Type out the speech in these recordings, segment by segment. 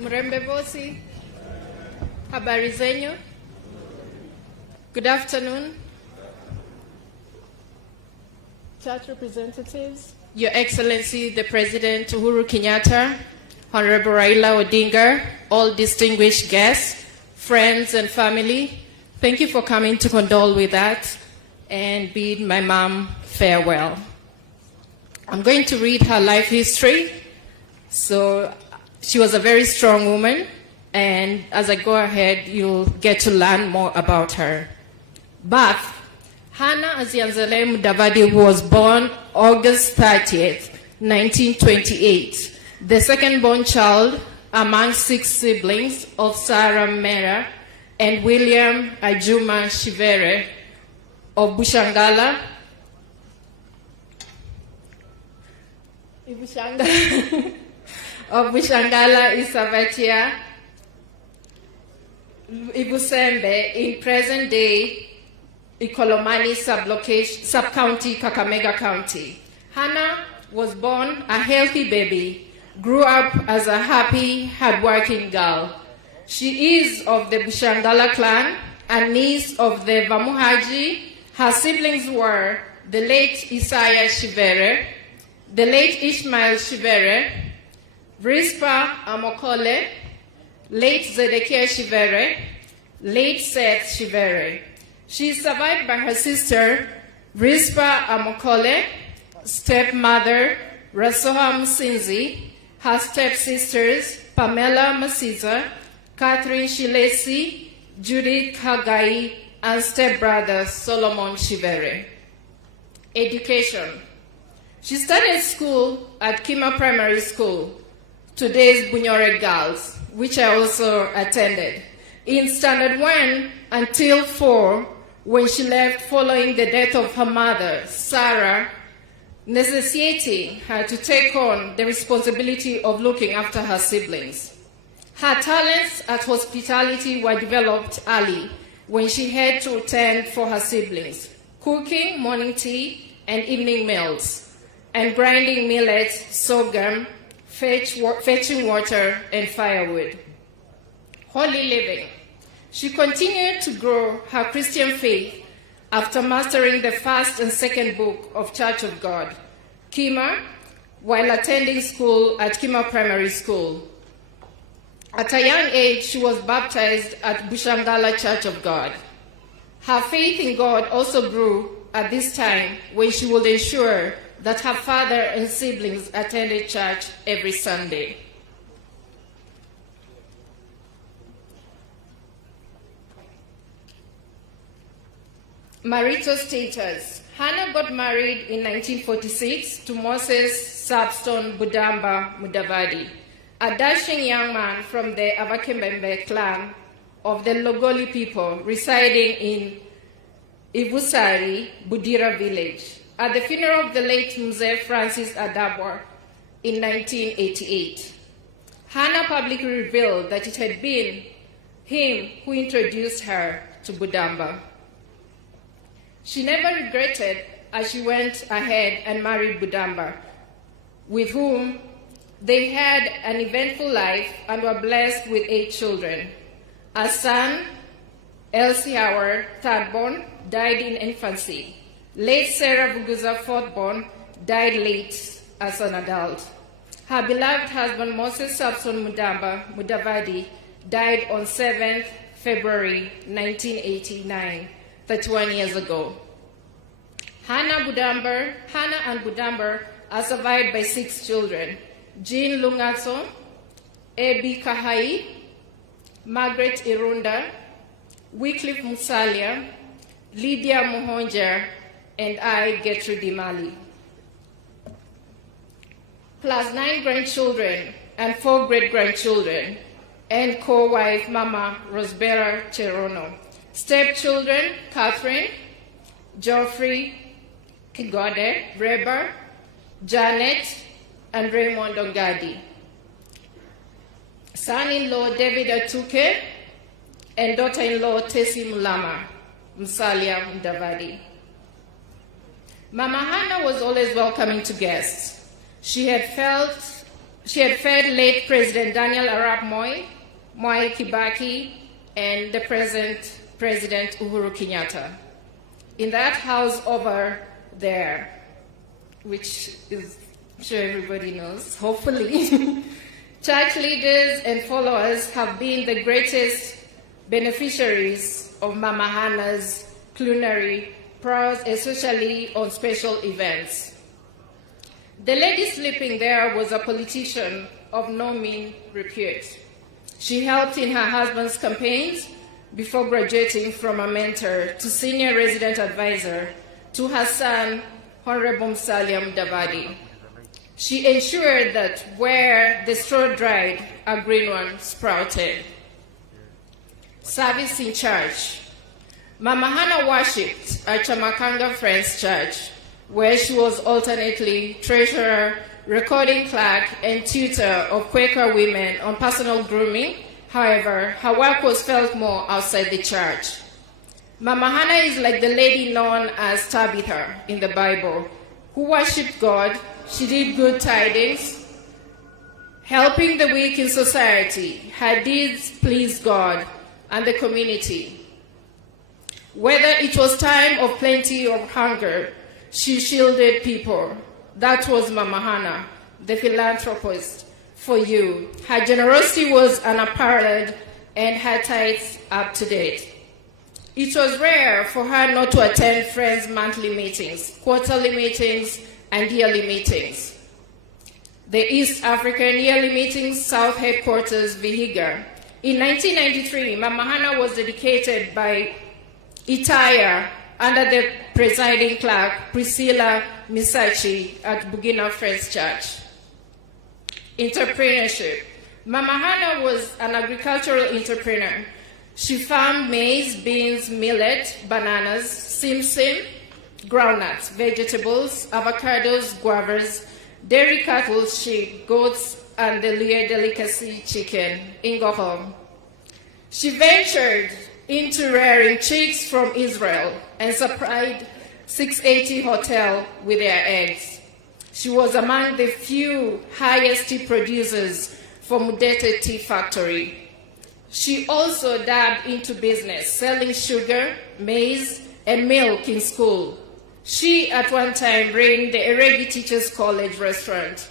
Mrembe Bosi, habari zenyu? Good afternoon. Church representatives, Your Excellency the President Uhuru Kenyatta, Honorable Raila Odinga, all distinguished guests, friends and family, thank you for coming to condole with that and bid my mom farewell. I'm going to read her life history. So she was a very strong woman, and as I go ahead, you'll get to learn more about her. Birth. Hannah Azianzale Mudavadi was born August 30th, 1928, the second-born child among 6 siblings of Sarah Mera and William Ajuma Shivere of Bushangala, of Bushangala, Isavatia, Ibusembe, in present-day Ikolomani sub-county, Kakamega County. Hannah was born a healthy baby, grew up as a happy, hardworking girl. She is of the Bushangala clan, a niece of the Vamuhaji. Her siblings were the late Isaiah Shivere, the late Ishmael Shivere, Rispa Amokole, late Zedekiah Shivere, late Seth Shivere. She is survived by her sister, Rispa Amokole, stepmother, Rasoha Musinzi, her stepsisters, Pamela Masiza, Catherine Shilesi, Judith Hagai, and stepbrother, Solomon Shivere. Education. She started school at Kima Primary School, today's Bunyore Girls, which I also attended, in Standard 1 until 4, when she left following the death of her mother, Sarah, necessitating her to take on the responsibility of looking after her siblings. Her talents at hospitality were developed early when she had to attend for her siblings, cooking morning tea and evening meals, and grinding millet, sorghum, fetching water, and firewood. Holy living. She continued to grow her Christian faith after mastering the first and second book of Church of God, Kima, while attending school at Kima Primary School. At a young age, she was baptized at Bushangala Church of God. Her faith in God also grew at this time, when she would ensure that her father and siblings attended church every Sunday. Marital status. Hannah got married in 1946 to Moses Sabston Budamba Mudavadi, a dashing young man from the Avakembembe clan of the Logoli people residing in Ivusari, Budira village, at the funeral of the late Mzee Francis Adabwa in 1988. Hannah publicly revealed that it had been him who introduced her to Budamba. She never regretted as she went ahead and married Budamba, with whom they had an eventful life and were blessed with 8 children. A son, Elsie Howard, thirdborn, died in infancy. Late Sarah Vuguza, fourthborn, died late as an adult. Her beloved husband, Moses Sabson Mudavadi, died on 7th February 1989, 31 years ago. Hannah and Budamba are survived by 6 children: Jean Lungaso, Ebi Kahai, Margaret Irunda, Wycliffe Musalia, Lydia Muhonja, and I, Gertrude Mali. Plus 9 grandchildren and 4 great-grandchildren, and co-wife Mama Rosbera Cherono. Stepchildren, Catherine, Geoffrey, Kigode, Reba, Janet, and Raymond Ongadi. Son-in-law David Atuke, and daughter-in-law Tessie Mulama, Musalia Mudavadi. Mama Hannah was always welcoming to guests. She had felt She had fed late President Daniel Arap Moi, Mwai Kibaki, and the present President Uhuru Kenyatta. In that house over there, which is, I'm sure everybody knows, hopefully, church leaders and followers have been the greatest beneficiaries of Mama Hannah's culinary prowess, especially on special events. The lady sleeping there was a politician of no mean repute. She helped in her husband's campaigns before graduating from a mentor to senior resident advisor to her son, Honorable Musalia Mudavadi. She ensured that where the straw dried, a green one sprouted. Service in church. Mama Hannah worshipped at Chamakanga Friends Church, where she was alternately treasurer, recording clerk, and tutor of Quaker women on personal grooming. However, her work was felt more outside the church. Mama Hannah is like the lady known as Tabitha in the Bible, who worshipped God. She did good tidings, helping the weak in society. Her deeds pleased God and the community. Whether it was time of plenty or hunger, she shielded people. That was Mama Hannah, the philanthropist for you. Her generosity was unparalleled and her tithes up to date. It was rare for her not to attend Friends' monthly meetings, quarterly meetings, and yearly meetings. The East African yearly meetings, South Headquarters, Vihiga. In 1993, Mama Hannah was dedicated by Itaya under the presiding clerk, Priscilla Misachi, at Bugina Friends Church. Entrepreneurship. Mama Hannah was an agricultural entrepreneur. She farmed maize, beans, millet, bananas, simsim, groundnuts, vegetables, avocados, guavas, dairy cattle, sheep, goats, and the Luo delicacy chicken, Ingohom. She ventured into rearing chicks from Israel and supplied 680 Hotel with their eggs. She was among the few highest tea producers for Mudete Tea Factory. She also dabbed into business, selling sugar, maize, and milk in school. She, at one time, ran the Eregi Teachers College restaurant.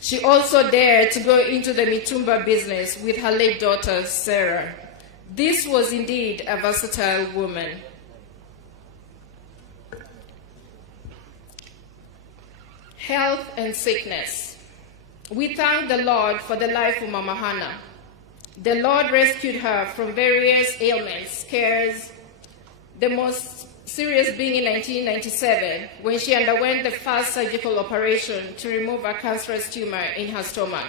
She also dared to go into the mitumba business with her late daughter, Sarah. This was indeed a versatile woman. Health and sickness. We thank the Lord for the life of Mama Hannah. The Lord rescued her from various ailments, scares, the most serious being in 1997, when she underwent the first surgical operation to remove a cancerous tumor in her stomach.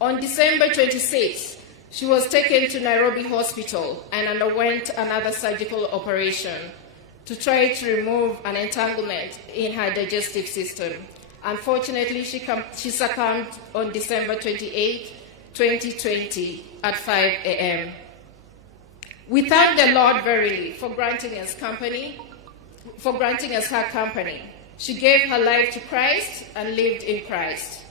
On December 26, she was taken to Nairobi Hospital and underwent another surgical operation to try to remove an entanglement in her digestive system. Unfortunately, she succumbed on December 28, 2020 at 5 a.m. We thank the Lord verily for granting us her company. She gave her life to Christ and lived in Christ.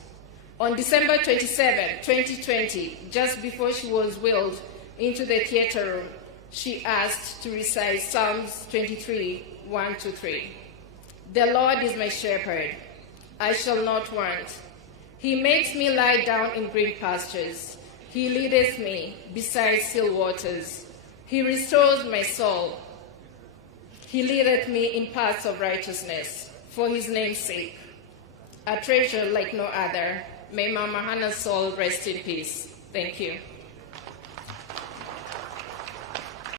On December 27, 2020, just before she was wheeled into the theater room, she asked to recite Psalms 23, 1-3. The Lord is my shepherd, I shall not want. He makes me lie down in green pastures. He leadeth me beside still waters. He restores my soul. He leadeth me in paths of righteousness for his name's sake. A treasure like no other. May Mama Hannah's soul rest in peace. Thank you.